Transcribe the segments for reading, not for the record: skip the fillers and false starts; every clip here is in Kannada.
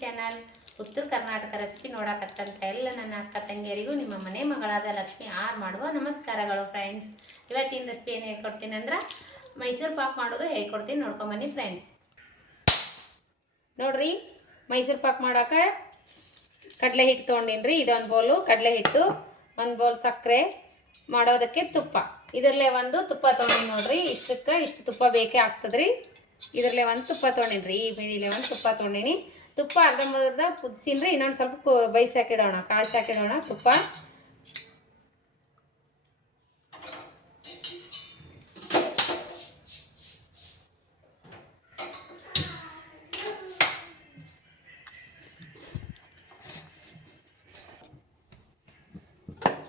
ಚಾನಲ್ ಉತ್ತರ ಕರ್ನಾಟಕ ರೆಸಿಪಿ ನೋಡಕತ್ತಂತ ಎಲ್ಲ ನನ್ನ ಅಕ್ಕ ತಂಗಿಯರಿಗೂ ನಿಮ್ಮ ಮನೆ ಮಗಳಾದ ಲಕ್ಷ್ಮಿ ಆರ್ ಮಾಡುವ ನಮಸ್ಕಾರಗಳು ಫ್ರೆಂಡ್ಸ್. ಇವತ್ತಿನ ರೆಸಿಪಿ ಏನು ಹೇಳ್ಕೊಡ್ತೀನಿ ಅಂದ್ರೆ ಮೈಸೂರು ಪಾಕ್ ಮಾಡೋದು ಹೇಳ್ಕೊಡ್ತೀನಿ, ನೋಡ್ಕೊಂಬನ್ನಿ ಫ್ರೆಂಡ್ಸ್. ನೋಡ್ರಿ, ಮೈಸೂರು ಪಾಕ್ ಮಾಡೋಕೆ ಕಡಲೆ ಹಿಟ್ಟು ತೊಗೊಂಡಿನ್ರಿ. ಇದೊಂದು ಬೌಲು ಕಡಲೆ ಹಿಟ್ಟು, ಒಂದು ಬೌಲ್ ಸಕ್ಕರೆ, ಮಾಡೋದಕ್ಕೆ ತುಪ್ಪ. ಇದರಲ್ಲೇ ಒಂದು ತುಪ್ಪ ತೊಗೊಂಡಿನಿ ನೋಡ್ರಿ. ಇಷ್ಟಕ್ಕೆ ಇಷ್ಟು ತುಪ್ಪ ಬೇಕೇ ಆಗ್ತದ್ರಿ. ಇದರಲ್ಲೇ ಒಂದು ತುಪ್ಪ ತೊಗೊಂಡಿನ್ರಿ. ಈ ಬಿಡಿಲೆ ಒಂದು ತುಪ್ಪ ತೊಗೊಂಡಿನಿ. ತುಪ್ಪ ಅರ್ಧಂಬರ್ಧ ಕುದಿಸಿನ್ರಿ. ಇನ್ನೊಂದು ಸ್ವಲ್ಪ ಬೈಸಾಕಿಡೋಣ, ಕಾಯಿಸಾಕಿಡೋಣ ತುಪ್ಪ.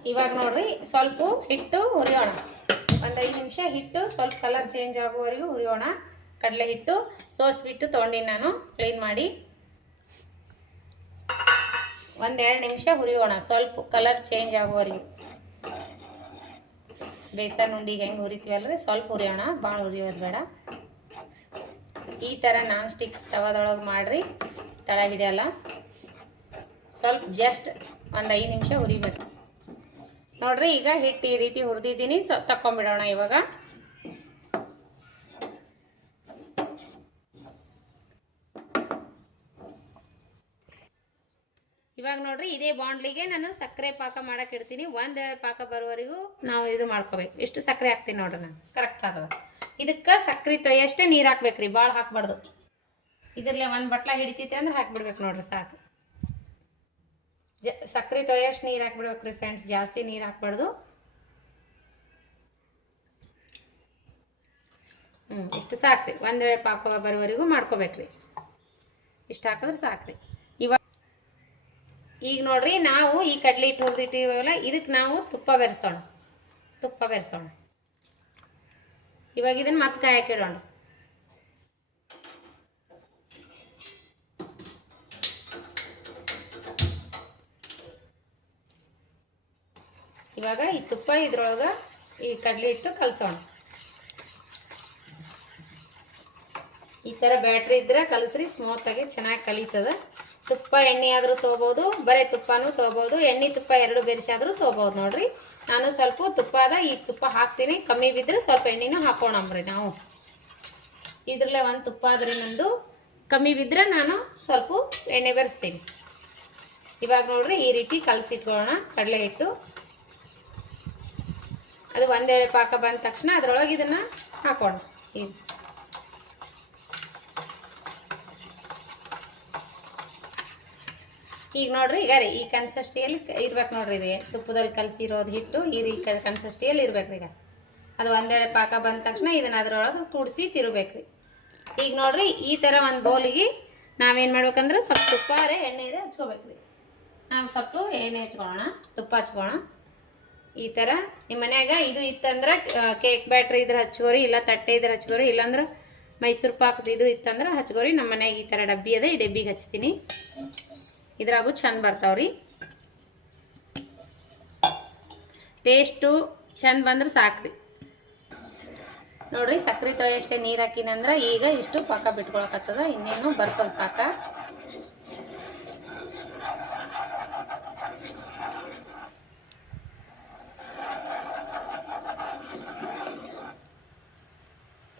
ಇವಾಗ ನೋಡ್ರಿ, ಸ್ವಲ್ಪ ಹಿಟ್ಟು ಹುರಿಯೋಣ. ಒಂದು 5 ನಿಮಿಷ ಹಿಟ್ಟು ಸ್ವಲ್ಪ ಕಲರ್ ಚೇಂಜ್ ಆಗುವವರೆಗೂ ಹುರಿಯೋಣ. ಕಡಲೆ ಹಿಟ್ಟು ಸೋಸ್ಬಿಟ್ಟು ತೊಗೊಂಡಿನಿ ನಾನು, ಕ್ಲೀನ್ ಮಾಡಿ. 1-2 ನಿಮಿಷ ಹುರಿಯೋಣ, ಸ್ವಲ್ಪ ಕಲರ್ ಚೇಂಜ್ ಆಗುವವರೆಗೂ. ಬೇಸನ್ ಉಂಡಿಗೆ ಹೆಂಗೆ ಹುರಿತೀವಲ್ರಿ, ಸ್ವಲ್ಪ ಹುರಿಯೋಣ, ಭಾಳ ಹುರಿಯೋದು ಬೇಡ. ಈ ಥರ ನಾನ್ ಸ್ಟಿಕ್ಸ್ ತವದೊಳಗೆ ಮಾಡ್ರಿ, ತಳ ಹಿಡಿಯಲ್ಲ. ಸ್ವಲ್ಪ ಜಸ್ಟ್ ಒಂದು 5 ನಿಮಿಷ ಹುರಿಬೇಕು ನೋಡ್ರಿ. ಈಗ ಹಿಟ್ಟು ಈ ರೀತಿ ಹುರಿದಿದ್ದೀನಿ, ತಕ್ಕೊಂಬಿಡೋಣ ಇವಾಗ. ಇವಾಗ ನೋಡ್ರಿ, ಇದೇ ಬಾಂಡ್ಲಿಗೆ ನಾನು ಸಕ್ಕರೆ ಪಾಕ ಮಾಡಕ್ಕೆ ಇಡ್ತೀನಿ. ಒಂದು ಪಾಕ ಬರುವವರೆಗೂ ನಾವು ಇದು ಮಾಡ್ಕೋಬೇಕು. ಇಷ್ಟು ಸಕ್ಕರೆ ಹಾಕ್ತೀನಿ ನೋಡ್ರಿ ನಾನು, ಕರೆಕ್ಟ್ ಆಗ್ತದ. ಇದಕ್ಕೆ ಸಕ್ಕರೆ ತೊಯ್ಯಷ್ಟೇ ನೀರು ಹಾಕ್ಬೇಕ್ರಿ, ಭಾಳ ಹಾಕ್ಬಾರ್ದು. ಇದರಲ್ಲೇ ಒಂದು ಬಟ್ಲ ಹಿಡಿತೈತೆ ಅಂದ್ರೆ ಹಾಕ್ಬಿಡ್ಬೇಕು ನೋಡ್ರಿ, ಸಾಕು. ಸಕ್ಕರೆ ತೊಯ್ಯಷ್ಟು ನೀರು ಹಾಕ್ಬಿಡ್ಬೇಕ್ರಿ ಫ್ರೆಂಡ್ಸ್, ಜಾಸ್ತಿ ನೀರು ಹಾಕ್ಬಾರ್ದು. ಇಷ್ಟು ಸಾಕ್ರಿ. ಒಂದು ವೇಳೆ ಪಾಕ ಬರೋವರೆಗೂ ಮಾಡ್ಕೋಬೇಕ್ರಿ. ಇಷ್ಟು ಹಾಕಿದ್ರೆ ಸಾಕ್ರಿ. ಈಗ ನೋಡ್ರಿ, ನಾವು ಈ ಕಡ್ಲೆ ಹಿಟ್ಟು ಹುರಿದಿಟ್ಟಿವಲ್ಲ, ಇದಕ್ಕೆ ನಾವು ತುಪ್ಪ ಬೆರೆಸೋಣ. ಇವಾಗ ಇದನ್ನು ಮತ್ತೆ ಕಾಯಕ್ಕಿಡೋಣ. ಇವಾಗ ಈ ತುಪ್ಪ ಇದ್ರೊಳಗೆ ಈ ಕಡ್ಲೆ ಹಿಟ್ಟು ಕಲಸೋಣ. ಈ ಥರ ಬ್ಯಾಟ್ರಿ ಇದ್ರೆ ಕಲಸ್ರಿ, ಸ್ಮೂತಾಗಿ ಚೆನ್ನಾಗಿ ಕಲೀತದ. ತುಪ್ಪ ಎಣ್ಣೆ ಆದರೂ ತೊಗೋಬೋದು, ಬರೀ ತುಪ್ಪನೂ ತೊಗೋಬೋದು, ಎಣ್ಣೆ ತುಪ್ಪ ಎರಡು ಬೆರೆಸಾದರೂ ತೊಗೋಬೋದು ನೋಡ್ರಿ. ನಾನು ಸ್ವಲ್ಪ ಈ ತುಪ್ಪ ಹಾಕ್ತೀನಿ. ಕಮ್ಮಿ ಬಿದ್ದರೆ ಸ್ವಲ್ಪ ಎಣ್ಣೆನೂ ಹಾಕೋಣಂಬ್ರಿ ನಾವು. ಇದ್ರಲ್ಲೇ ಒಂದು ತುಪ್ಪ ಆದ್ರೆ ನಂದು, ಕಮ್ಮಿ ಬಿದ್ದರೆ ನಾನು ಸ್ವಲ್ಪ ಎಣ್ಣೆ ಬೆರೆಸ್ತೀನಿ. ಇವಾಗ ನೋಡ್ರಿ, ಈ ರೀತಿ ಕಲಸಿಟ್ಕೊಳ್ಳೋಣ ಕಡಲೆ ಹಿಟ್ಟು. ಅದು ಒಂದೇಳೆ ಪಾಕ ಬಂದ ತಕ್ಷಣ ಅದರೊಳಗೆ ಇದನ್ನು ಹಾಕೋಣ. ಈಗ ನೋಡ್ರಿ, ಈಗ ರೀ ಈ ಕನ್ಸಿಸ್ಟಿಯಲ್ಲಿ ಇರ್ಬೇಕು ನೋಡ್ರಿ. ಇದು ತುಪ್ಪದಲ್ಲಿ ಕಲಸಿರೋದು ಹಿಟ್ಟು ಈ ಕನ್ಸಿಸ್ಟಿಯಲ್ಲಿ ಇರ್ಬೇಕ್ರಿ. ಈಗ ಅದು ಒಂದೇಳೆ ಪಾಕ ಬಂದ ತಕ್ಷಣ ಇದನ್ನ ಅದರೊಳಗೆ ಕೂಡಿಸಿ ತಿರುಬೇಕ್ರಿ. ಈಗ ನೋಡ್ರಿ, ಈ ಥರ ಒಂದು ಬೌಲಿಗೆ ನಾವೇನು ಮಾಡ್ಬೇಕಂದ್ರೆ ಸ್ವಲ್ಪ ತುಪ್ಪ ಎಣ್ಣೆ ಹಚ್ಕೋಬೇಕ್ರಿ. ನಾವು ಸ್ವಲ್ಪ ಎಣ್ಣೆ ಹಚ್ಕೊಳ್ಳೋಣ, ತುಪ್ಪ ಹಚ್ಕೊಳ್ಳೋಣ. ಈ ಥರ ನಿಮ್ಮ ಮನ್ಯಾಗ ಇದು ಇತ್ತಂದ್ರೆ ಕೇಕ್ ಬ್ಯಾಟ್ರಿ ಇದ್ರೆ ಹಚ್ಕೋರಿ, ಇಲ್ಲ ತಟ್ಟೆ ಇದ್ರೆ ಹಚ್ಕೋರಿ, ಇಲ್ಲಾಂದ್ರೆ ಮೈಸೂರು ಪಾಕದ ಇದು ಇತ್ತಂದ್ರೆ ಹಚ್ಕೋರಿ. ನಮ್ಮ ಮನ್ಯಾಗ ಈ ಥರ ಡಬ್ಬಿ ಅದ, ಈ ಡಬ್ಬಿಗೆ ಹಚ್ತೀನಿ. ಇದ್ರಾಗೂ ಚಂದ ಬರ್ತಾವ್ರಿ. ಟೇಸ್ಟು ಚಂದ ಬಂದ್ರೆ ಸಾಕ್ರಿ. ನೋಡ್ರಿ, ಸಕ್ಕರೆ ತೊಯ್ಯಷ್ಟೇ ನೀರು ಹಾಕಿನಂದ್ರೆ ಈಗ ಇಷ್ಟು ಪಾಕ ಬಿಟ್ಕೊಳಕತ್ತದ. ಇನ್ನೇನು ಬರ್ತದ ಪಾಕ.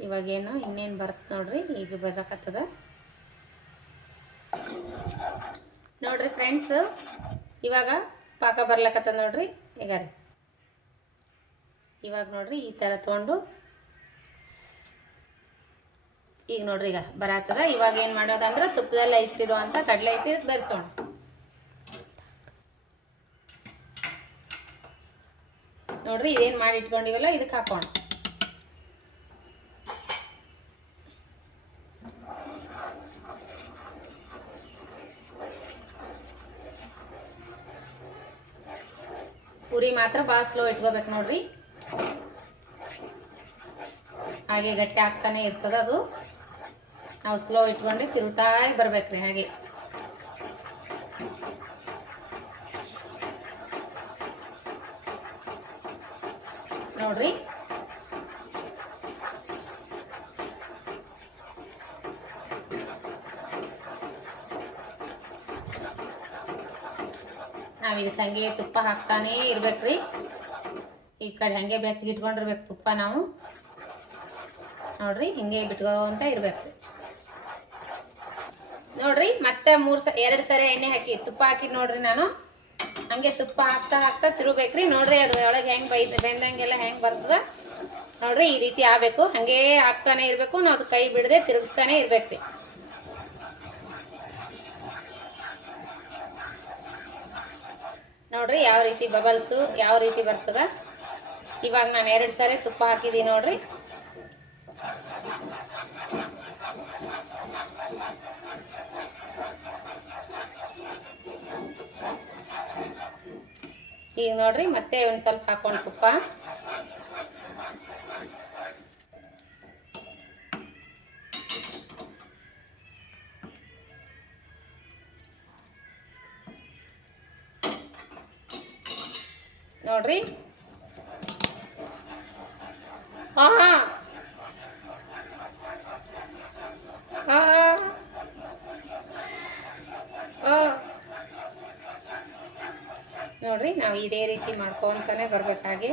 ಇವಾಗೇನು ಇನ್ನೇನು ಬರುತ್ತೆ ನೋಡ್ರಿ, ಈಗ ಬರಕತ್ತದ ನೋಡ್ರಿ ಫ್ರೆಂಡ್ಸ್. ಇವಾಗ ಪಾಕ ಬರ್ಲಕತ್ತದ ನೋಡ್ರಿ. ಈಗ ರೀ, ಇವಾಗ ನೋಡ್ರಿ ಈ ಥರ ತೊಗೊಂಡು ಈಗ ನೋಡ್ರಿ ಈಗ ಬರತ್ತದ. ಇವಾಗ ಏನು ಮಾಡೋದಂದ್ರೆ ತುಪ್ಪದಲ್ಲಿ ಇಟ್ಟಿರೋ ಅಂತ ಕಡಲೆ ಹಿಟ್ಟು ಬೆರೆಸೋಣ. ನೋಡ್ರಿ, ಇದೇನು ಮಾಡಿ ಇಟ್ಕೊಂಡಿವಲ್ಲ ಇದಕ್ಕೆ ಹಾಕೋಣ. ಪುರಿ ಮಾತ್ರ ಭಾಳ ಸ್ಲೋ ಇಟ್ಕೋಬೇಕು ನೋಡ್ರಿ, ಹಾಗೆ ಗಟ್ಟಿ ಆಗ್ತಾನೆ ಇರ್ತದ. ಅದು ನಾವು ಸ್ಲೋ ಇಟ್ಕೊಂಡ್ರೆ ತಿರುತ್ತಾ ಬರ್ಬೇಕ್ರಿ. ಹಾಗೆ ನೋಡ್ರಿ, ನಾವು ಇದಕ್ಕೆ ಹಂಗೆ ತುಪ್ಪ ಹಾಕ್ತಾನೇ ಇರ್ಬೇಕ್ರಿ. ಈ ಕಡೆ ಹಂಗೆ ಬೆಚ್ಚಗೆ ಇಟ್ಕೊಂಡಿರ್ಬೇಕು ತುಪ್ಪ ನಾವು ನೋಡ್ರಿ, ಹಿಂಗೆ ಬಿಟ್ಕೊಂತ ಇರ್ಬೇಕು ನೋಡ್ರಿ. ಮತ್ತೆ 2 ಸರಿ ಎಣ್ಣೆ ಹಾಕಿ ತುಪ್ಪ ಹಾಕಿ ನೋಡ್ರಿ. ನಾನು ಹಂಗೆ ತುಪ್ಪ ಹಾಕ್ತಾ ಹಾಕ್ತಾ ತಿರುಬೇಕ್ರಿ ನೋಡ್ರಿ. ಅದು ಒಳಗೆ ಹೆಂಗೆ ಬೆಂದಂಗೆಲ್ಲ ಹೆಂಗೆ ಬರ್ತದ ನೋಡ್ರಿ. ಈ ರೀತಿ ಆಗ್ಬೇಕು, ಹಂಗೆ ಹಾಕ್ತಾನೆ ಇರ್ಬೇಕು. ನಾವು ಕೈ ಬಿಡದೆ ತಿರುಗಿಸ್ತಾನೆ ಇರ್ಬೇಕ್ರಿ. ನೋಡ್ರಿ ಯಾವ ರೀತಿ ಬಬಲ್ಸು ಯಾವ ರೀತಿ ಬರ್ತದ. ಇವಾಗ ನಾನು 2 ಸರಿ ತುಪ್ಪ ಹಾಕಿದ್ದೀನಿ ನೋಡ್ರಿ. ಈಗ ನೋಡ್ರಿ ಮತ್ತೆ ಒಂದು ಸ್ವಲ್ಪ ಹಾಕೊಂಡು ತುಪ್ಪ ನೋಡ್ರಿ. ನೋಡ್ರಿ ನಾವು ಇದೇ ರೀತಿ ಮಾಡ್ಕೊಂತಾನೆ ಬರ್ಬೇಕಾಗಿ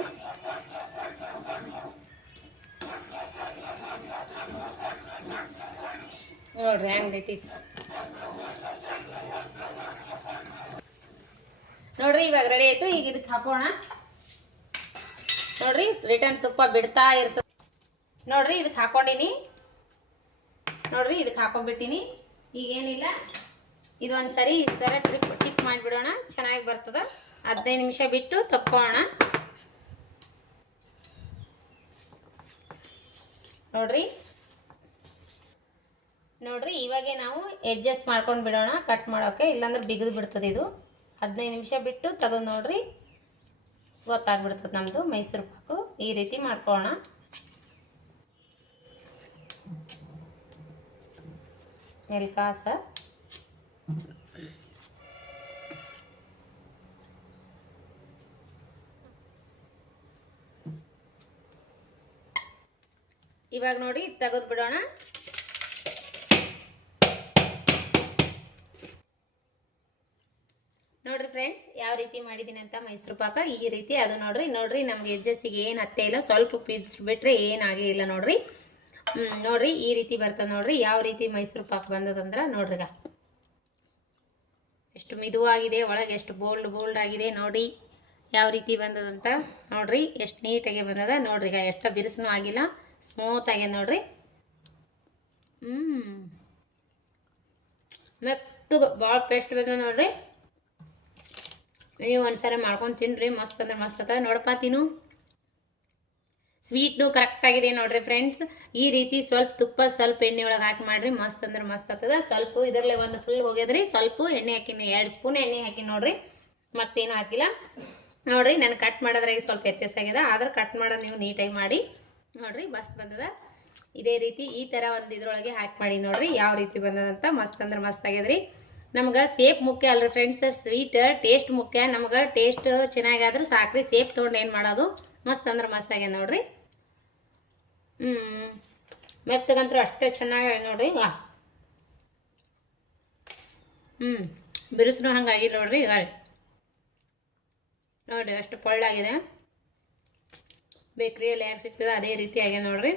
ನೋಡ್ರಿ ಹೆಂಗೈತಿ ನೋಡ್ರಿ. ಇವಾಗ ರೆಡಿ ಆಯ್ತು. ಈಗ ಇದಕ್ಕೆ ಹಾಕೋಣ ನೋಡ್ರಿ. ರಿಟರ್ನ್ ತುಪ್ಪ ಬಿಡ್ತಾ ಇರ್ತದೆ ನೋಡ್ರಿ. ಇದಕ್ಕೆ ಹಾಕೊಂಡಿನಿ ನೋಡ್ರಿ. ಇದಕ್ಕೆ ಹಾಕೊಂಡ್ಬಿಟ್ಟಿನಿ. ಈಗೇನಿಲ್ಲ, ಇದು ಒಂದು ಸರಿ ಈ ಥರ ಟಿಪ್ ಮಾಡಿಬಿಡೋಣ. ಚೆನ್ನಾಗಿ ಬರ್ತದ. 15 ನಿಮಿಷ ಬಿಟ್ಟು ತಕ್ಕೋಣ ನೋಡ್ರಿ. ನೋಡ್ರಿ ಇವಾಗೆ ನಾವು ಅಡ್ಜಸ್ಟ್ ಮಾಡ್ಕೊಂಡು ಬಿಡೋಣ ಕಟ್ ಮಾಡೋಕೆ, ಇಲ್ಲಾಂದ್ರೆ ಬಿಗಿದು ಬಿಡ್ತದೆ. ಇದು 15 ನಿಮಿಷ ಬಿಟ್ಟು ತೆಗೆದು ನೋಡ್ರಿ, ಗೊತ್ತಾಗ್ಬಿಡ್ತದೆ ನಮ್ಮದು ಮೈಸೂರು ಪಾಕು. ಈ ರೀತಿ ಮಾಡ್ಕೊಳ್ಳೋಣ. ಮೆಲ್ಕಾಸ ಇವಾಗ ನೋಡಿ ತೆಗೆದು ಬಿಡೋಣ. ನೋಡ್ರಿ ಫ್ರೆಂಡ್ಸ್ ಯಾವ ರೀತಿ ಮಾಡಿದ್ದೀನಿ ಅಂತ ಮೈಸೂರು ಪಾಕ. ಈ ರೀತಿ ಅದು ನೋಡ್ರಿ. ನೋಡ್ರಿ ನಮ್ಗೆ ಎಜ್ಜಸ್ಸಿಗೆ ಏನು ಹತ್ತೆ ಇಲ್ಲ, ಸ್ವಲ್ಪ ಬಿಟ್ರೆ ಏನಾಗೇ ಇಲ್ಲ ನೋಡ್ರಿ. ನೋಡ್ರಿ ಈ ರೀತಿ ಬರ್ತದೆ ನೋಡ್ರಿ. ಯಾವ ರೀತಿ ಮೈಸೂರು ಪಾಕ್ ಬಂದದಂದ್ರೆ ನೋಡ್ರಿಗ ಎಷ್ಟು ಮಿದುವಾಗಿದೆ, ಒಳಗೆ ಎಷ್ಟು ಬೋಲ್ಡ್ ಆಗಿದೆ ನೋಡಿ ಯಾವ ರೀತಿ ಬಂದದಂತ ನೋಡ್ರಿ. ಎಷ್ಟು ನೀಟಾಗಿ ಬಂದದ ನೋಡ್ರಿಗ. ಎಷ್ಟು ಬಿರುಸನೂ ಆಗಿಲ್ಲ, ಸ್ಮೂತ್ ಆಗ್ಯದ ನೋಡ್ರಿ. ಮೆತ್ತಗೆ ಭಾಳ ಟೇಸ್ಟ್ ಬಂದ ನೋಡ್ರಿ. ನೀವು ಒಂದ್ಸರಿ ಮಾಡ್ಕೊಂಡು ತಿನ್ರಿ, ಮಸ್ತ್ ಅಂದ್ರೆ ಮಸ್ತ್ ಅದ ನೋಡಪ್ಪ. ತಿನ್ನು. ಸ್ವೀಟ್ನು ಕರೆಕ್ಟ್ ಆಗಿದೆ ನೋಡ್ರಿ ಫ್ರೆಂಡ್ಸ್. ಈ ರೀತಿ ಸ್ವಲ್ಪ ತುಪ್ಪ ಸ್ವಲ್ಪ ಎಣ್ಣೆ ಒಳಗೆ ಹಾಕಿ ಮಾಡ್ರಿ, ಮಸ್ತ್ ಅಂದ್ರೆ ಮಸ್ತ್ ಆಗ್ತದ. ಸ್ವಲ್ಪ ಇದರಲ್ಲೇ ಒಂದು ಫುಲ್ ಹೋಗ್ಯದ್ರಿ. ಸ್ವಲ್ಪ ಎಣ್ಣೆ ಹಾಕಿನಿ, 2 ಸ್ಪೂನ್ ಎಣ್ಣೆ ಹಾಕಿ ನೋಡ್ರಿ. ಮತ್ತೇನು ಹಾಕಿಲ್ಲ ನೋಡ್ರಿ. ನಾನು ಕಟ್ ಮಾಡೋದ್ರಾಗ ಸ್ವಲ್ಪ ವ್ಯತ್ಯಾಸ ಆಗ್ಯದ, ಆದ್ರೆ ಕಟ್ ಮಾಡೋದು ನೀವು ನೀಟಾಗಿ ಮಾಡಿ ನೋಡ್ರಿ. ಮಸ್ತ್ ಬಂದದ. ಇದೇ ರೀತಿ ಈ ಥರ ಒಂದು ಇದ್ರೊಳಗೆ ಹಾಕಿ ಮಾಡಿ ನೋಡ್ರಿ ಯಾವ ರೀತಿ ಬಂದದಂತ. ಮಸ್ತ್ ಅಂದ್ರೆ ಮಸ್ತ್ ಆಗ್ಯದ್ರಿ. ನಮ್ಗೆ ಸೇಪ್ ಮುಖ್ಯ ಅಲ್ರಿ ಫ್ರೆಂಡ್ಸ್, ಸ್ವೀಟ್ ಟೇಸ್ಟ್ ಮುಖ್ಯ. ನಮ್ಗೆ ಟೇಸ್ಟ್ ಚೆನ್ನಾಗಾದ್ರೆ ಸಾಕ್ರಿ. ಸೇಪ್ ತೊಗೊಂಡು ಏನು ಮಾಡೋದು. ಮಸ್ತ್ ಅಂದ್ರೆ ಮಸ್ತ್ ಆಗ್ಯದ ನೋಡ್ರಿ. ಮೆತ್ತಗಂತೂ ಅಷ್ಟೇ ಚೆನ್ನಾಗಿ ನೋಡ್ರಿ. ಬಿರುಸನು ಹಂಗಾಗಿಲ್ಲ ನೋಡ್ರಿ. ಈಗ ನೋಡ್ರಿ ಅಷ್ಟು ಪಳ್ಳಾಗಿದೆ. ಬೇಕ್ರಿಯಲ್ಲಿ ಯಾಕೆ ಸಿಗ್ತದೆ ಅದೇ ರೀತಿ ಆಗ್ಯದ ನೋಡ್ರಿ.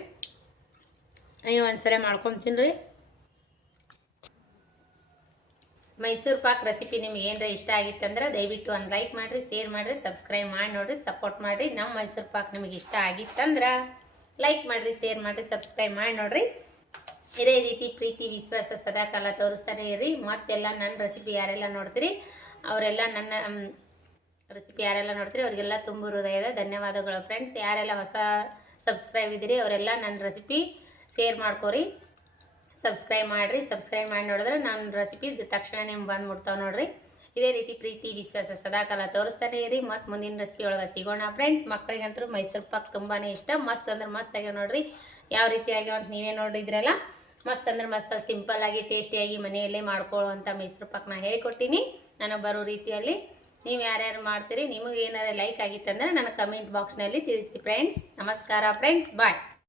ನೀವು ಒಂದ್ಸರಿ ಮಾಡ್ಕೊಂಡು ತಿನ್ರಿ. ಮೈಸೂರು ಪಾಕ್ ರೆಸಿಪಿ ನಿಮ್ಗೆ ಏನಾರ ಇಷ್ಟ ಆಗಿತ್ತಂದ್ರೆ ದಯವಿಟ್ಟು ಒಂದು ಲೈಕ್ ಮಾಡಿರಿ, ಶೇರ್ ಮಾಡಿರಿ, ಸಬ್ಸ್ಕ್ರೈಬ್ ಮಾಡಿ ನೋಡಿರಿ, ಸಪೋರ್ಟ್ ಮಾಡಿರಿ. ನಮ್ಮ ಮೈಸೂರು ಪಾಕ್ ನಿಮಗೆ ಇಷ್ಟ ಆಗಿತ್ತಂದ್ರೆ ಲೈಕ್ ಮಾಡಿರಿ, ಶೇರ್ ಮಾಡಿರಿ, ಸಬ್ಸ್ಕ್ರೈಬ್ ಮಾಡಿ ನೋಡಿರಿ. ಇದೇ ರೀತಿ ಪ್ರೀತಿ ವಿಶ್ವಾಸ ಸದಾಕಾಲ ತೋರಿಸ್ತಾನೆ ಇರಿ. ಮತ್ತೆಲ್ಲ ನನ್ನ ರೆಸಿಪಿ ಯಾರೆಲ್ಲ ನೋಡ್ತೀರಿ ಅವರೆಲ್ಲ ನನ್ನ ರೆಸಿಪಿ ಯಾರೆಲ್ಲ ನೋಡ್ತೀರಿ ಅವರಿಗೆಲ್ಲ ತುಂಬ ಹೃದಯದ ಧನ್ಯವಾದಗಳು ಫ್ರೆಂಡ್ಸ್. ಯಾರೆಲ್ಲ ಹೊಸ ಸಬ್ಸ್ಕ್ರೈಬ್ ಇದ್ದೀರಿ ಅವರೆಲ್ಲ ನನ್ನ ರೆಸಿಪಿ ಶೇರ್ ಮಾಡ್ಕೋರಿ, ಸಬ್ಸ್ಕ್ರೈಬ್ ಮಾಡಿರಿ. ಸಬ್ಸ್ಕ್ರೈಬ್ ಮಾಡಿ ನೋಡಿದ್ರೆ ನನ್ನ ರೆಸಿಪಿ ತಕ್ಷಣ ನಿಮ್ಗೆ ಬಂದು ಮುಟ್ತಾವೆ ನೋಡ್ರಿ. ಇದೇ ರೀತಿ ಪ್ರೀತಿ ವಿಶ್ವಾಸ ಸದಾಕಾಲ ತೋರಿಸ್ತಾನೆ ಇರಿ. ಮತ್ತು ಮುಂದಿನ ರೆಸಿಪಿ ಒಳಗೆ ಸಿಗೋಣ ಫ್ರೆಂಡ್ಸ್. ಮಕ್ಕಳಿಗಂತೂ ಮೈಸೂರು ಪಾಕ್ ತುಂಬಾ ಇಷ್ಟ. ಮಸ್ತ್ ಅಂದ್ರೆ ಮಸ್ತ್ ಆಗ್ಯಾವ ನೋಡ್ರಿ. ಯಾವ ರೀತಿ ಆಗ್ಯಾವ ಅಂತ ನೀವೇ ನೋಡಿದ್ರಲ್ಲ. ಮಸ್ತ್ ಅಂದ್ರೆ ಮಸ್ತ್ ಸಿಂಪಲ್ ಆಗಿ ಟೇಸ್ಟಿಯಾಗಿ ಮನೆಯಲ್ಲೇ ಮಾಡ್ಕೊಳ್ಳುವಂಥ ಮೈಸೂರು ಪಾಕ್ ನಾ ಹೇಳ್ಕೊಟ್ಟಿನಿ ನನಗೆ ಬರೋ ರೀತಿಯಲ್ಲಿ. ನೀವು ಯಾರ್ಯಾರು ಮಾಡ್ತೀರಿ, ನಿಮಗೆ ಏನಾದ್ರು ಲೈಕ್ ಆಗಿತ್ತಂದ್ರೆ ನನ್ನ ಕಮೆಂಟ್ ಬಾಕ್ಸ್ನಲ್ಲಿ ತಿಳಿಸಿ ಫ್ರೆಂಡ್ಸ್. ನಮಸ್ಕಾರ ಫ್ರೆಂಡ್ಸ್, ಬಾಯ್.